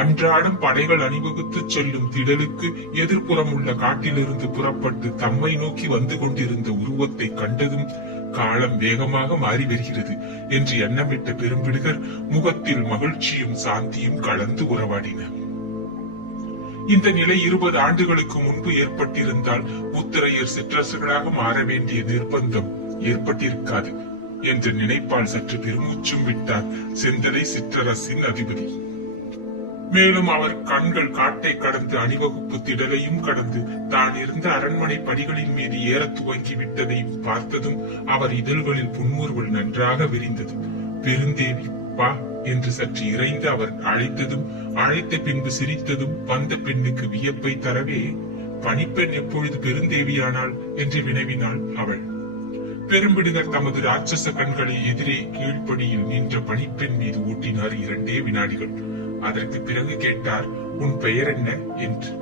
அன்றாடம் படைகள் அணிவகுத்து செல்லும் திடலுக்கு எதிர்ப்புறம் உள்ள காட்டிலிருந்து புறப்பட்டு தம்மை நோக்கி வந்து கொண்டிருந்த உருவத்தை கண்டதும் காலம் வேகமாக மாறி வருகிறது என்று எண்ணமிட்ட பெரும்பிடுகர் முகத்தில் மகிழ்ச்சியும் சாந்தியும் கலந்து உறவாடின. இந்த நிலை 20 ஆண்டுகளுக்கு முன்பு ஏற்பட்டிருந்தால் புத்திரையர் சிற்றரசர்களாக மாற வேண்டிய நிர்பந்தம் ஏற்பட்டிருக்காது என்ற நினைப்பால் சற்று பெருமூச்சும் விட்டார் செந்தலை சிற்றரசின் அதிபதி. மேலும் அவர் கண்கள் காட்டை கடந்து அணிவகுப்பு திடலையும் கடந்து தான் இருந்த அரண்மனை படிகளின் மீது ஏற துவங்கி விட்டதை பார்த்ததும் அவர் இதழ்களில் புன்முறுவல் நன்றாக விரிந்தது. பெருந்தேவி பா என்று சற்று இறைந்து அவர் அழைத்ததும், அழைத்த பின்பு சிரித்ததும் வந்த பெண்ணுக்கு வியப்பை தரவே, பணிப்பெண் எப்பொழுது பெருந்தேவியானாள் என்று வினவினாள் அவள். பெரும்பிடுகர் தமது ராட்சச கண்களை எதிரே கீழ்ப்படியில் நின்ற பணிப்பெண் மீது ஊட்டினார் 2 வினாடிகள். அதற்கு பிறகு கேட்டார், உன் பெயர் என்ன என்று.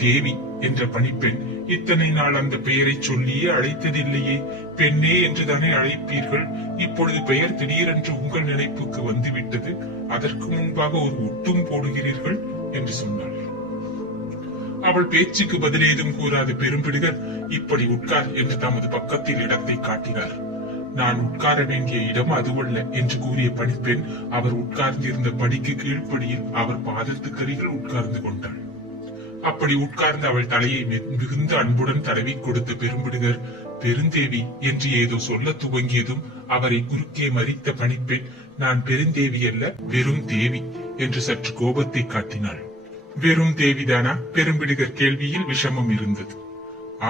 தேவி என்ற பணிப்பெண், இத்தனை நாள் அந்த பெயரை சொல்லியே அழைத்ததில்லையே, பெண்ணே என்றுதானே அழைப்பீர்கள், இப்பொழுது பெயர் திடீரென்று உங்கள் நினைப்புக்கு வந்துவிட்டது, அதற்கு முன்பாக ஒரு ஒட்டும் போடுகிறீர்கள் என்று சொன்னாள். அவள் பேச்சுக்கு பதிலேதும் கூறாத பெரும்பிடுகர், இப்படி உட்கார் என்று தமது பக்கத்தில் இடத்தை காட்டினார். நான் உட்கார வேண்டிய இடம் அதுவல்ல என்று கூறிய பணிப்பெண் அவர் உட்கார்ந்திருந்த படிக்கு கீழ்ப்படியில் அவர் பாதத்துக்கரிகள் உட்கார்ந்து கொண்டாள். அப்படி உட்கார்ந்து அவள் தலையை மிகுந்த அன்புடன் தடவி கொடுத்த பெரும்பிடுகர், பெருந்தேவி என்று ஏதோ சொல்ல துவங்கியதும் அவரை குறுக்கே மறித்த பணிப்பெண், நான் பெருந்தேவி அல்ல, வெறும் தேவி என்று சற்று கோபத்தை காட்டினாள். வெறும் தேவிதானா? பெரும்பிடுகர் கேள்வியில் விஷமம் இருந்தது.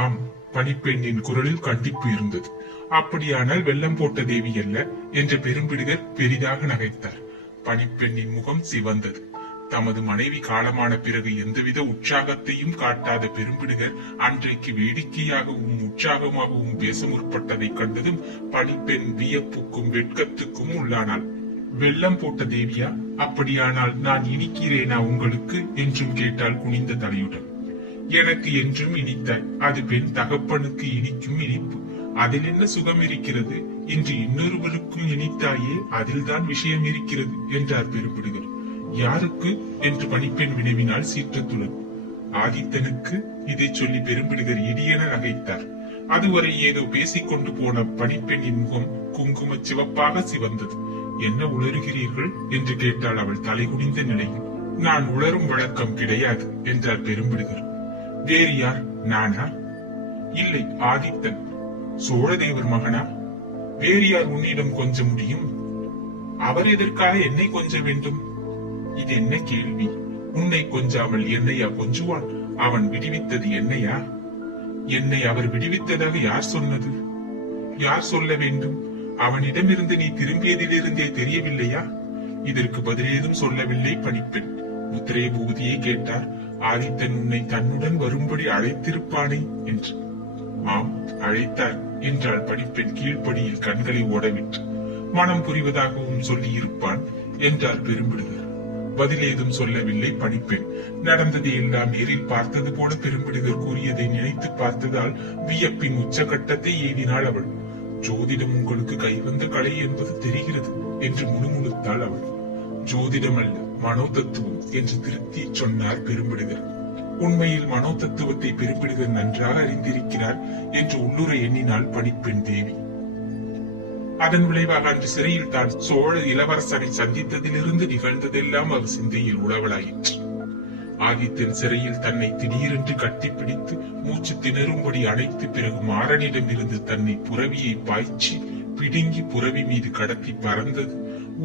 ஆம், பணிப்பெண்ணின் குரலில் கண்டிப்பு இருந்தது. அப்படியானால் வெள்ளம் போட்ட தேவி அல்ல என்று பெரும்பிடுகர் பெரிதாக நகைத்தார். பணிப்பெண்ணின் முகம் சிவந்தது. தமது மனைவி காலமான பிறகு எந்தவித உற்சாகத்தையும் காட்டாத பெரும்பிடுகர் அன்றைக்கு வேடிக்கையாகவும் உற்சாகமாகவும் பேச முற்பட்டதை கண்டதும் பணிப்பெண் வியப்புக்கும் வெட்கத்துக்கும் உள்ளானாள். வெள்ளம் போட்ட தேவியா? அப்படியானால் நான் இனிக்கிறேனா உங்களுக்கு என்றும் கேட்டால் குனிந்த தலையுடன். எனக்கு என்றும் இனித்தாய், அது பெண் தகப்பனுக்கு இனிக்கும் இனிப்பு, அதில் என்ன சுகம் இருக்கிறது? இன்று இன்னொருவருக்கும் இனித்தாயே, அதில்தான் விஷயம் இருக்கிறது என்றார் பெரும்பிடுகர். யாருக்கு என்று பணிப்பெண் வினவினாள் சீற்றத்துடன். ஆதித்தனுக்கு. இதை சொல்லி பெரும்பிடுகர் இடியென நகைத்தார். அதுவரை ஏதோ பேசிக்கொண்டு போன பணிப்பெண்ணின் முகம் குங்கும சிவப்பாக சிவந்தது. என்ன உளறுகிறீர்கள் என்று கேட்டாள் அவள் தலைகுனிந்த நிலையில். நான் உளரும் வழக்கம் கிடையாது என்றார் பெரும்பிடுகர். வேறு யார்? நானா? இல்லை, ஆதித்தன். சோழதேவர் மகனா? வேறு யார் உன்னிடம் கொஞ்ச முடியும்? அவர் எதற்காக என்னை கொஞ்ச வேண்டும்? இது என்ன கேள்வி? உன்னை கொஞ்சாமல் என்னையா கொஞ்சுவான்? அவன் விடுவித்தது என்னையா? என்னை அவர் விடுவித்ததாக யார் சொன்னது? யார் சொல்ல வேண்டும்? அவனிடமிருந்து நீ திரும்பியதிலிருந்தே தெரியவில்லையா? இதற்கு பதிலேதும் சொல்லவில்லை பணிப்பெண். முத்திரை பூதியை கேட்டார். ஆதித்தன் உன்னை தன்னுடன் வரும்படி அழைத்திருப்பானே என்று. ஆம், அழைத்தார் என்றாள் பணிப்பெண் கீழ்ப்படியில் கண்களை ஓடவிட்டு. மனம் புரிவதாகவும் சொல்லி இருப்பான் என்றார் பெரும்பிடுகர். பதிலேதும் சொல்லவில்லை பணிப்பெண். நடந்ததை எல்லாம் நேரில் பார்த்தது போல பெரும்பிடுகர் கூறியதை நினைத்து பார்த்ததால் வியப்பின் உச்சகட்டத்தை எய்தினாள் அவள். ஜோதிடம் உங்களுக்கு கைவந்த கலை என்பது தெரிகிறது என்று முணுமுணுத்தாள் அவள். ஜோதிடம் அல்ல, மனோ தத்துவம் என்று திருத்தி சொன்னார் பெரும்பிடுகர். உண்மையில் மனோ தத்துவத்தை பெரும்பிடுகர் நன்றாக அறிந்திருக்கிறார் என்று உள்ளுர எண்ணினாள் பணிப்பெண் தேவி. அதன் விளைவாக அன்று சிறையில் தான் சோழ இளவரசனை சந்தித்ததிலிருந்து நிகழ்ந்ததெல்லாம் அவர் சிந்தையில் உளவலாயிற்று. ஆதித்தன் சிறையில் தன்னை திடீரென்று கட்டிப்பிடித்து மூச்சு திணறும்படி அணைத்து பிறகு மாறனிடம் இருந்து தன்னை புரவியை பாய்ச்சி பிடுங்கி புரவி மீது கடத்தி பறந்தது,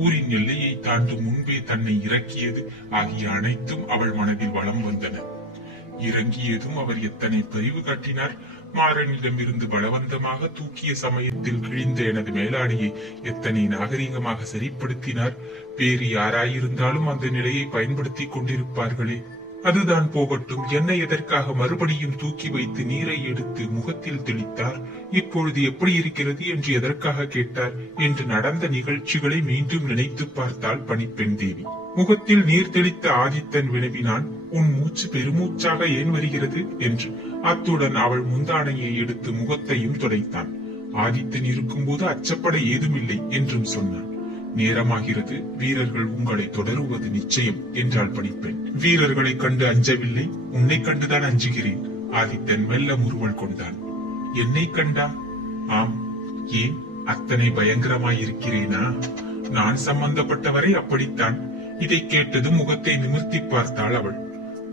ஊரின் எல்லையை தாண்டும் முன்பே தன்னை இறக்கியது ஆகிய அனைத்தும் அவள் மனதில் வலம் வந்தன. இறங்கியதும் அவர் எத்தனை பரிவு காட்டினார்! மாறனிடம் இருந்து பலவந்தமாக தூக்கிய சமயத்தில் கிழிந்த எனது மேலாடையை எத்தனை நாகரிகமாக சரிப்படுத்தினார்! வேறு யாராயிருந்தாலும் அந்த நிலையை பயன்படுத்தி கொண்டிருப்பார்களே. அதுதான் போகட்டும், என்னை எதற்காக மறுபடியும் தூக்கி வைத்து நீரை எடுத்து முகத்தில் தெளித்தார்? இப்பொழுது எப்படி இருக்கிறது என்று எதற்காக கேட்டார் என்று நடந்த நிகழ்ச்சிகளை மீண்டும் நினைத்து பார்த்தாள் பணிப்பெண் தேவி. முகத்தில் நீர் தெளித்த ஆதித்தன் வினவினான், உன் மூச்சு பெருமூச்சாக ஏன் வருகிறது என்று. அத்துடன் அவள் முந்தானையை எடுத்து முகத்தையும் துடைத்தான். ஆதித்தன் இருக்கும்போது அச்சப்பட ஏதுமில்லை என்றும் சொன்னான். நேரமாகிறது, வீரர்கள் உங்களை தொடருவது நிச்சயம் என்றாள் பணிப்பெண். வீரர்களை கண்டு அஞ்சவில்லை, உன்னை கண்டுதான் அஞ்சுகிறேன். ஆதித்தன் மெல்ல முறுவல் கொண்டான். என்னை கண்டா? ஆம். ஏன் அத்தனை பயங்கரமாயிருக்கிறேனா? நான் சம்பந்தப்பட்டவரை அப்படித்தான். இதை கேட்டதும் முகத்தை நிமிர்த்தி பார்த்தாள் அவள்.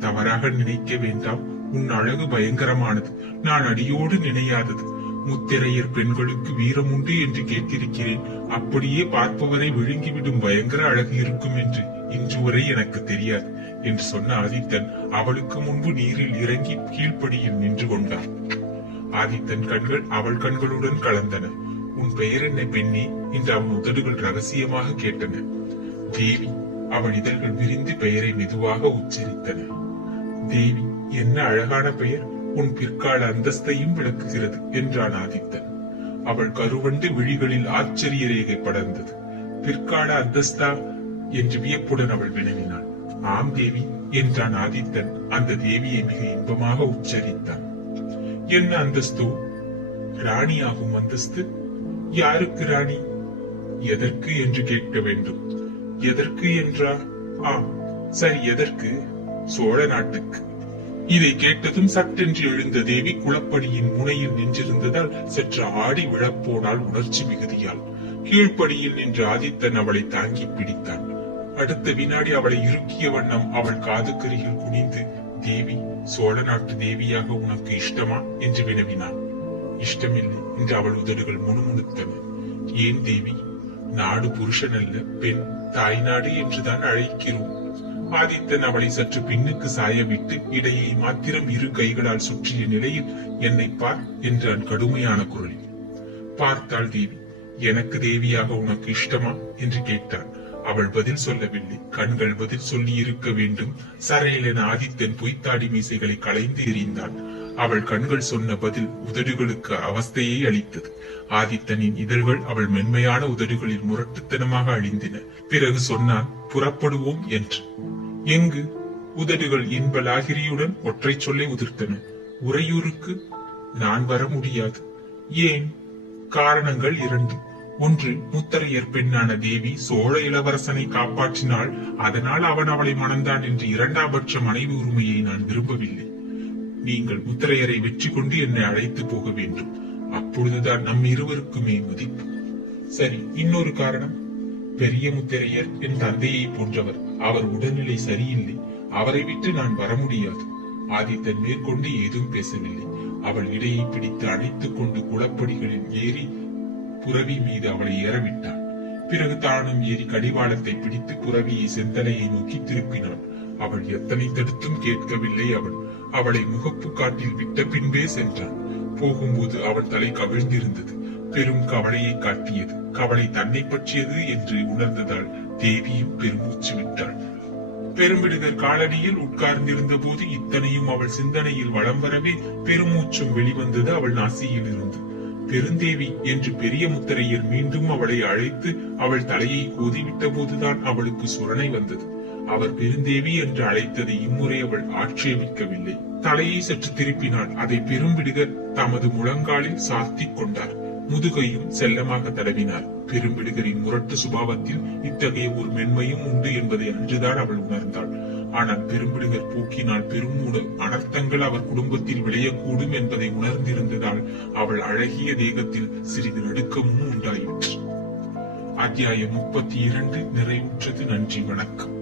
தவறாக நினைக்க வேண்டாம், உன் அழகு பயங்கரமானது, நான் அடியோடு நினையாதது. முத்திரையர் பெண்களுக்கு வீரம் உண்டு என்று கேட்டிருக்கிறேன். அப்படியே பார்ப்பவரை விழுங்கிவிடும் பயங்கர அழகு இருக்கும் என்று இன்று வரை எனக்கு தெரியாது என்று சொன்ன ஆதித்தன் அவளுக்கு முன்பு நீரில் இறங்கி கீழ்ப்படியில் நின்று கொண்டான். ஆதித்தன் கண்கள் அவள் கண்களுடன் கலந்தன. உன் பெயர் என்ன பெண்ணே என்று அவன் உதடுகள் ரகசியமாக கேட்டன. தேவி. அவள் இதழ்கள் விரிந்து பெயரை மெதுவாக உச்சரித்தன. தேவி, என்ன அழகான பெயர், உன் பிற்கால அந்தஸ்தையும் விளக்குகிறது என்றான் ஆதித்தன். அவள் கருவண்டு விழிகளில் ஆச்சரிய ரேகை படர்ந்தது. பிற்கால அந்தஸ்தா என்று வியப்புடன் அவள் வினவினாள். ஆம் தேவி என்றான் ஆதித்தன். அந்த தேவியை மிக இன்பமாக உச்சரித்தான். என்ன அந்தஸ்தோ? ராணியாகும் அந்தஸ்து. யாருக்கு ராணி? எதற்கு என்று கேட்க வேண்டும். எதற்கு என்றா? ஆம், சரி, எதற்கு? சோழ நாட்டுக்கு. இதை கேட்டதும் சட்டென்று எழுந்த தேவி குளப்படியின் முனையில் நின்றிருந்ததால் சற்று ஆடி விழப்போனாள் உணர்ச்சி மிகுதியால். கீழ்ப்படியில் நின்ற ஆதித்தன் அவளை தாங்கி பிடித்தான். அடுத்த வினாடி அவளை இறுக்கிய வண்ணம் அவள் காதுக்கருகில் குனிந்து, தேவி, சோழ நாட்டு தேவியாக உனக்கு இஷ்டமா என்று வினவினான். இஷ்டமில்லை என்று அவள் உதடுகள் முணுமுணுத்தன. ஏன் தேவி? நாடு புருஷன் அல்ல, பெண், தாய்நாடு என்றுதான் அழைக்கிறோம். ஆதித்தன் அவளை சற்று பின்னுக்கு சாயவிட்டு இடையை மாத்திரம் இரு கைகளால் சுற்றிய நிலையில், என்னை பார் என்றான் கடுமையான குரலில். பார்த்தாள் தேவி. எனக்கு தேவியாக உனக்கு இஷ்டமா என்று கேட்டான். அவள் பதில் சொல்லவில்லை. கண்கள் பதில் சொல்லி இருக்க வேண்டும். சரையிலென ஆதித்தன் பொய்த்தாடி மீசைகளை களைந்து எறிந்தான். அவள் கண்கள் சொன்ன பதில் உதடுகளுக்கு அவஸ்தையை அளித்தது. ஆதித்தனின் இதழ்கள் அவள் மென்மையான உதடுகளில் முரட்டுத்தனமாக அழிந்தின. பிறகு சொன்னான், புறப்படுவோம் என்று. எங்கு? உதடுகள் இன்ப லாகிரியுடன் ஒற்றை சொல்லை உதிர்த்தன. உறையூருக்கு. நான் வர முடியாது. ஏன்? காரணங்கள் இரண்டு. ஒன்று, முத்தரையர் பெண்ணான தேவி சோழ இளவரசனை காப்பாற்றினாள், அதனால் அவன் அவளை மணந்தான் என்று இரண்டாம் பட்ச மனைவி உரிமையை நான் விரும்பவில்லை. நீங்கள் முத்தரையரை வெற்றி கொண்டு என்னை அழைத்து போக வேண்டும். அப்பொழுதுதான் நம் இருவருக்குமே மதிப்பு. சரி, இன்னொரு காரணம். பெரிய முத்தரையர் என் தந்தையை போன்றவர். அவர் உடல்நிலை சரியில்லை. அவரை விட்டு நான் வர முடியாது. ஆதித்தன் மேற்கொண்டு ஏதும் பேசவில்லை. அவள் இடையை பிடித்து அணைத்துக் கொண்டு குளப்படிகளில் ஏறி புரவி மீது அவளை ஏறவிட்டான். பிறகு தானும் ஏறி கடிவாளத்தை பிடித்து புரவியை செந்தலையை நோக்கி திருப்பினான். அவள் எத்தனை தடுத்தும் கேட்கவில்லை. அவளை முகப்பு காட்டில் விட்ட பின்பே சென்றான். போகும்போது அவள் தலை கவிழ்ந்திருந்தது. பெரும் கவலையை காட்டியது. கவலை தன்னை பற்றியது என்று உணர்ந்ததால் தேவியும் பெருமூச்சு விட்டாள். பெரும்பிடுகர் காலடியில் உட்கார்ந்திருந்த போது இத்தனையும் அவள் சிந்தனையில் வளம் வரவே பெருமூச்சும் வெளிவந்தது அவள் நாசியில் இருந்து. பெருந்தேவி என்று பெரிய முத்தரையர் மீண்டும் அவளை அழைத்து அவள் தலையை கோதிவிட்ட போதுதான் அவளுக்கு சுரணை வந்தது. அவர் பெருந்தேவி என்று அழைத்ததை இம்முறை அவள் ஆட்சேபிக்கவில்லை. தலையை சற்று திருப்பினாள். அதை பெரும்பிடுகர் தமது முழங்காலில் சாத்திக் கொண்டார். முதுகையும் செல்லமாக தடவினார். பெரும்பிடுகரின் முரட்டு சுபாவத்தில் இத்தகைய ஒரு மென்மையும் உண்டு என்பதை அன்றுதான் அவள் உணர்ந்தாள். ஆனால் பெரும்பிடுகர் போக்கினால் பெருமூட அனர்த்தங்கள் அவர் குடும்பத்தில் விளையக்கூடும் என்பதை உணர்ந்திருந்ததால் அவள் அழகிய தேகத்தில் சிறிது நடுக்கமும் உண்டாயிற்று. அத்தியாயம் 32 நிறைவுற்றது. நன்றி, வணக்கம்.